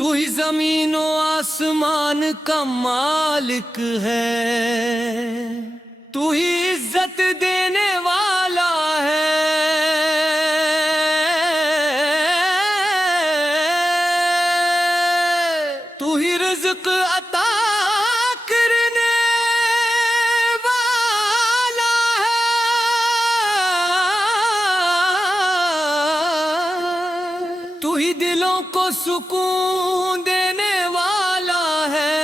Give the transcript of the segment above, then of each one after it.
تو ہی زمین و آسمان کا مالک ہے، تو ہی عزت دینے والا ہے، تو ہی رزق عطا کرنے والا ہے، تو ہی دلوں کو سکون دینے والا ہے،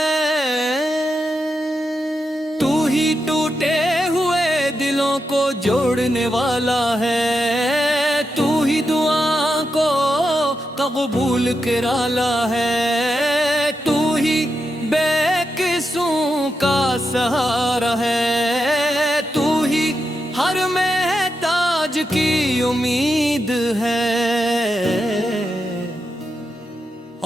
تو ہی ٹوٹے ہوئے دلوں کو جوڑنے والا ہے، تو ہی دعا کو قبول کرالا ہے، تو ہی بے قصوں کا سہارا ہے، تو ہی ہر محتاج کی امید ہے،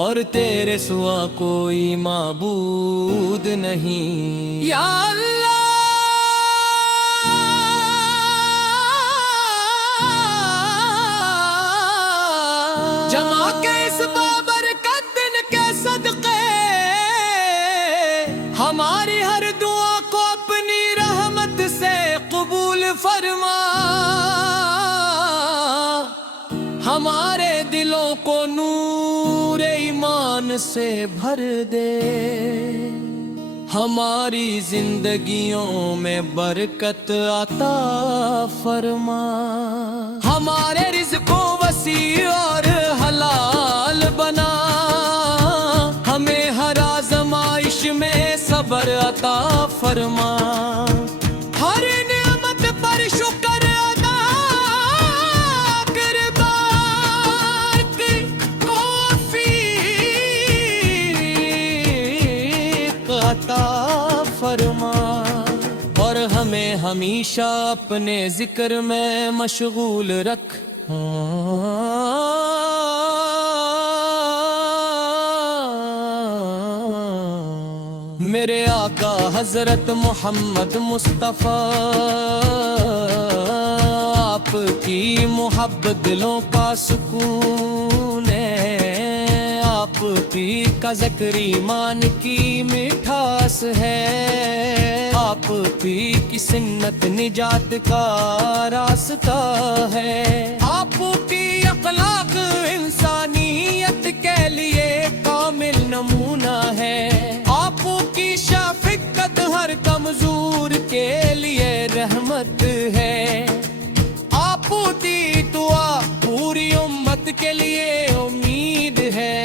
اور تیرے سوا کوئی معبود نہیں یا اللہ۔ جمع کے اس بابرکت دن کے صدقے ہماری ہر دعا کو اپنی رحمت سے قبول فرما، ہمارے دلوں کو نور ایمان سے بھر دے، ہماری زندگیوں میں برکت عطا فرما، ہمارے رزق کو وسیع اور حلال بنا، ہمیں ہر آزمائش میں صبر عطا فرما، ہر نعمت پر شکر ادا کر بارک توفیق عطا فرما، اور ہمیں ہمیشہ اپنے ذکر میں مشغول رکھ، میرے آقا حضرت محمد مصطفیٰ، آپ کی محبت دلوں کا سکون ہے، آپ کی کا ذکر ایمان کی مٹھاس ہے، آپ کی سنت نجات کا راستہ ہے، آپ کی اخلاق انسانیت کے لیے کامل نمونہ ہے، آپ کی شفقت ہر کمزور کے لیے رحمت ہے، آپ کی دعا پوری امت کے لیے امید ہے،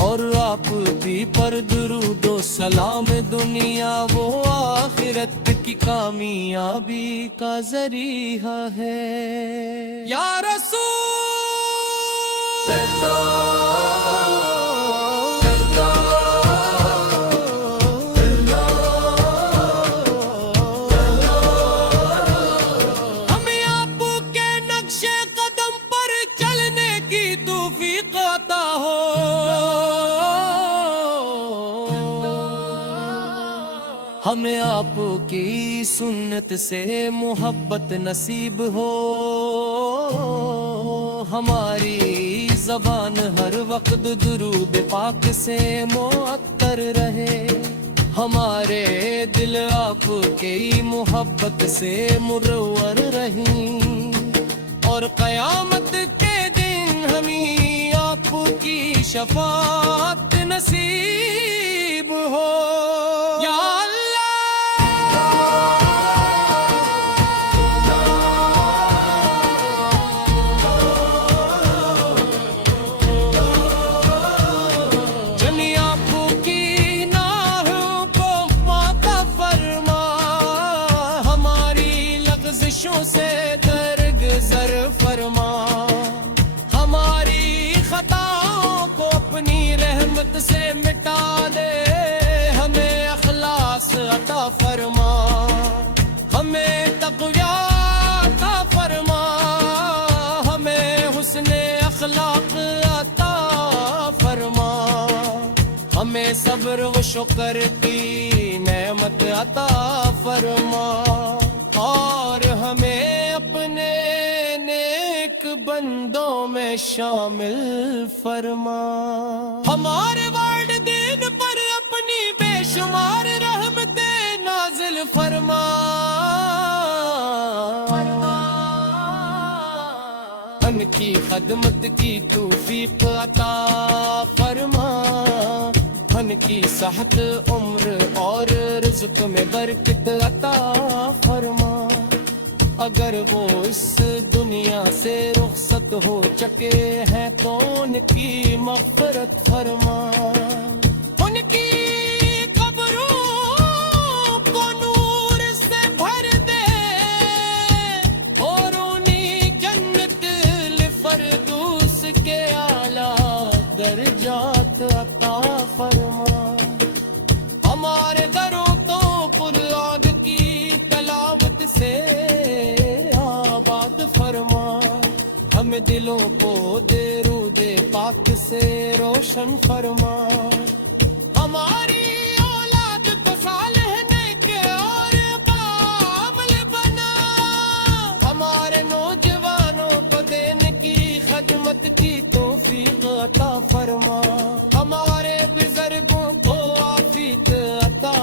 اور آپ کی پر درود و سلام دنیا و آخرت کی کامیابی کا ذریعہ ہے یا رسول ہمیں آپ کے نقش قدم پر چلنے کی توفیق عطا ہو، ہمیں آپ کی سنت سے محبت نصیب ہو، ہماری زبان ہر وقت درود پاک سے معطر رہے، ہمارے دل آپ کی محبت سے مرور رہیں، اور قیامت کے دن ہمیں آپ کی شفاعت نصیب ہو یا سے درگزر فرما، ہماری خطاؤں کو اپنی رحمت سے مٹا دے، ہمیں اخلاص عطا فرما، ہمیں تقوی عطا فرما، ہمیں حسن اخلاق عطا فرما، ہمیں صبر و شکر کی نعمت عطا فرما، اور ہمیں اپنے نیک بندوں میں شامل فرما. ہمارے والدین پر اپنی بے شمار رحمتیں نازل فرما. ان کی خدمت کی توفیق عطا فرما. ان کی صحت عمر اور رزق میں برکت عطا فرما. اگر وہ اس دنیا سے رخصت ہو چکے ہیں تو ان کی مغفرت فرما. ان کی قبروں کو نور سے بھر دے اور انہیں جنت الفردوس کے اعلیٰ درجات عطا فرما. ہمارے دروں کو قرآن کی تلاوت سے آباد فرما. ہمیں دلوں کو درود پاک سے روشن فرما. ہماری اولاد کو صالح نیک اور کامل بنا. ہمارے نوجوانوں کو دین کی خدمت کی توفیق عطا فرما. ہمارے بزرگوں کو عافیت عطا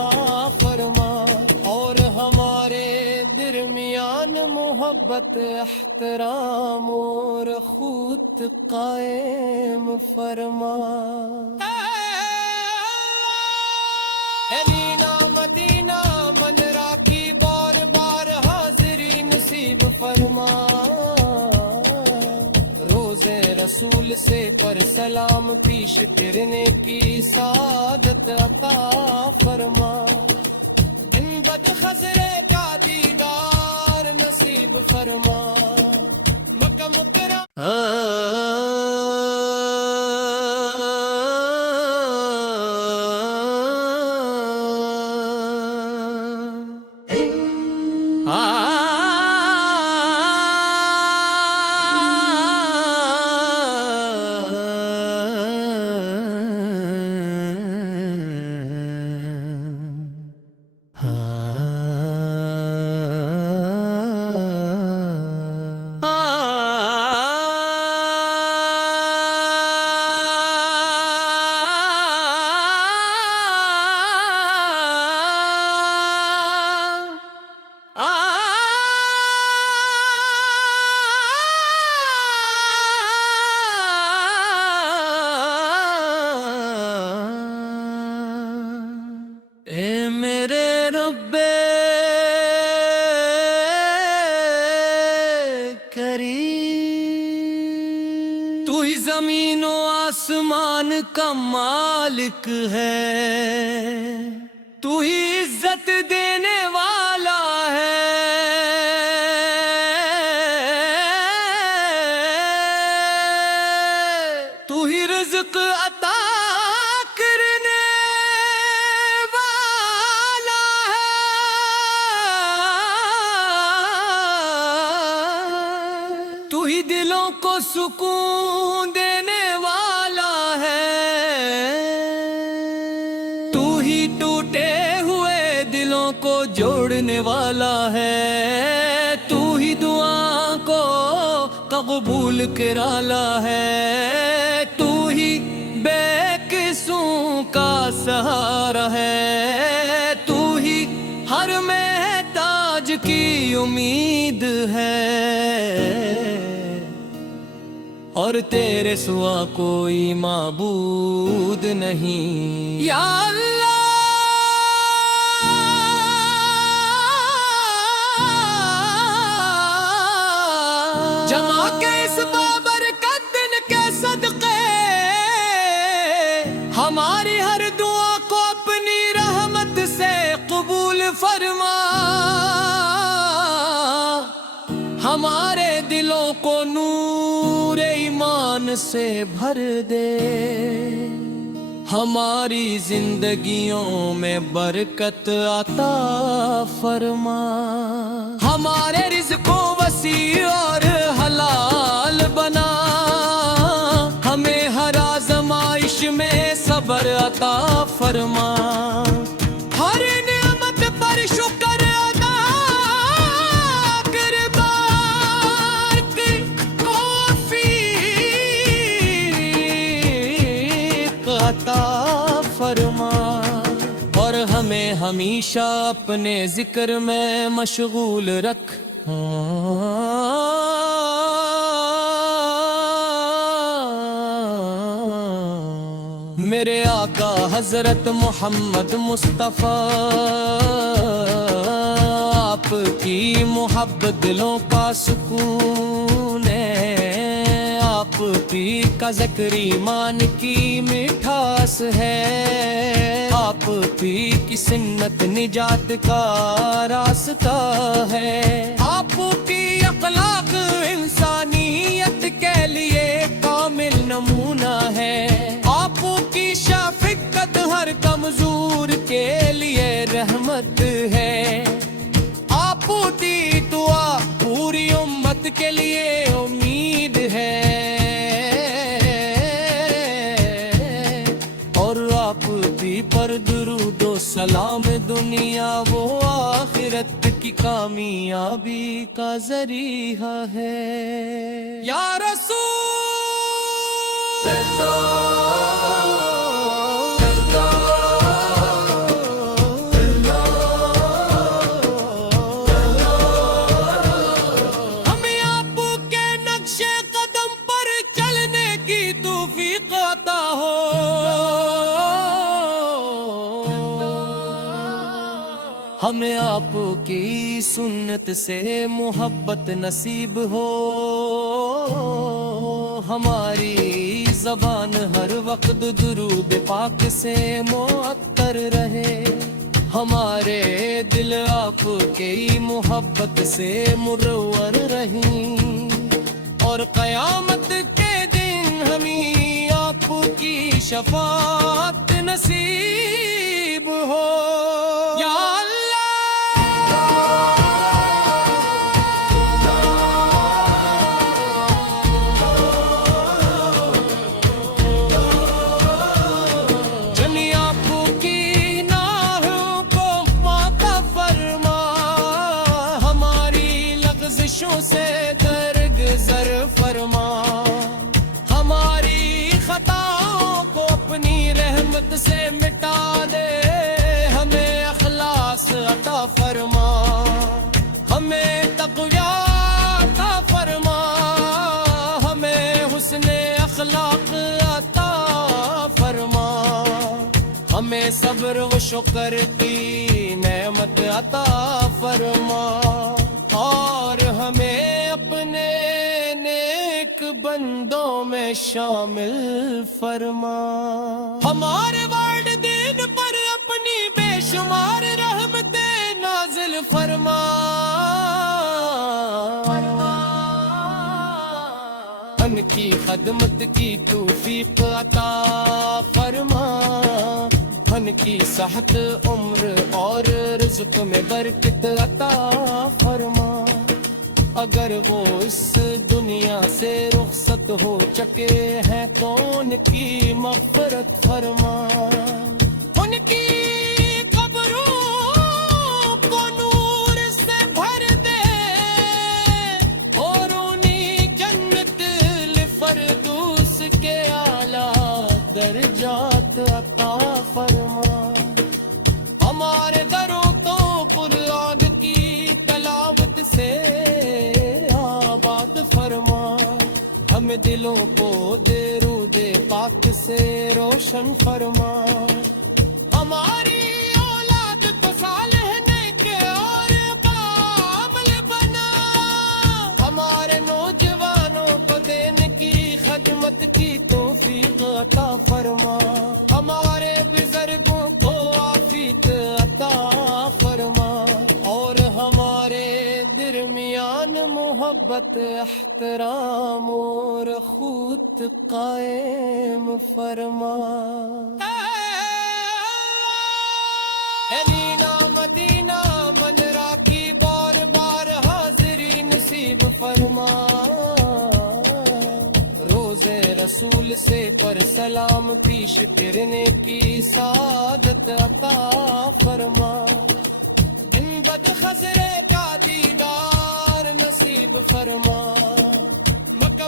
فرما اور ہمارے درمیان محبت احترام اور خود قائم فرما. مینا مدینہ منرا کی بار بار حاضری نصیب فرما. روزے رسول سے پر سلام پیش کرنے کی سعادت عطا فرما. ان بد خزرے کا دیدار نصیب فرما. مکہ مکرمہ تو ہی زمین و آسمان کا مالک ہے. تو ہی عزت دینے والا ہے. تو ہی رزق عطا کرنے والا ہے. تو ہی دلوں کو سکون دینے والا ہے. تو ہی ٹوٹے ہوئے دلوں کو جوڑنے والا ہے. تو ہی دعا کو قبول کرالا ہے. تو ہی بے قصوں کا سہارا ہے. تو ہی ہر محتاج کی امید ہے اور تیرے سوا کوئی معبود نہیں. یا اللہ جمع کے اس بابرکت دن کے صدقے ہماری ہر دعا کو اپنی رحمت سے قبول فرما. ہمارے دلوں کو نور ایمان سے بھر دے. ہماری زندگیوں میں برکت عطا فرما. ہمارے رزق کو وسیع اور حلال بنا. ہمیں ہر آزمائش میں صبر عطا فرما. ہر نعمت پر شکر ادا کر بار کی فرما اور ہمیں ہمیشہ اپنے ذکر میں مشغول رکھ میرے آقا حضرت محمد مصطفیٰ آپ کی محبت دلوں کا سکون ہے آپ پی کا ذکر ایمان کی مٹھاس ہے آپ پی کی سنت نجات کا راستہ ہے آپ کی اخلاق انسانیت کے لیے کامل نمونہ ہے آپ کی شفقت ہر کمزور کے لیے رحمت ہے آپ کی دعا پوری امت کے لیے امید ہے اور آپ کی پر درود و سلام دنیا و آخرت کی کامیابی کا ذریعہ ہے یا رسول ہمیں آپ کے نقش قدم پر چلنے کی توفیق عطا ہو ہمیں آپ کی سنت سے محبت نصیب ہو ہماری زبان ہر وقت درود پاک سے معطر رہے ہمارے دل آپ کی محبت سے مرور رہیں اور قیامت کے دن ہمیں آپ کی شفاعت نصیب ہو یا سے درگزر فرما ہماری خطاؤں کو اپنی رحمت سے مٹا دے ہمیں اخلاص عطا فرما ہمیں تقوی عطا فرما ہمیں حسن اخلاق عطا فرما ہمیں صبر و شکر کی نعمت عطا فرما اور ہمیں اپنے نیک بندوں میں شامل فرما ہمارے والدین پر اپنی بے شمار رحمتیں نازل فرما ان کی خدمت کی توفیق عطا فرما ان کی صحت عمر اور رزق میں برکت عطا فرما اگر وہ اس دنیا سے رخصت ہو چکے ہیں تو ان کی مغفرت فرما ان کی قبروں کو نور سے بھر دے اور انہیں جنت الفردوس کے اعلیٰ درجات عطا فرما ہمارے دروں کو قرآن کی تلاوت سے آباد فرما ہمیں دلوں کو درود پاک سے روشن فرما ہماری اولاد کو صالح نیک اور کامل بنا ہمارے نوجوانوں کو دین کی خدمت کی توفیق عطا فرما ہمارے بزرگوں کو عافیت عطا فرما اور ہمارے درمیان محبت احترام اور اخوت قائم فرما مدینہ مدینہ منرا کی بار بار حاضری نصیب فرما روزے رسول سے پر سلام پیش کرنے کی سعادت عطا فرما ان بد خزرے کا دیدار نصیب فرما مکہ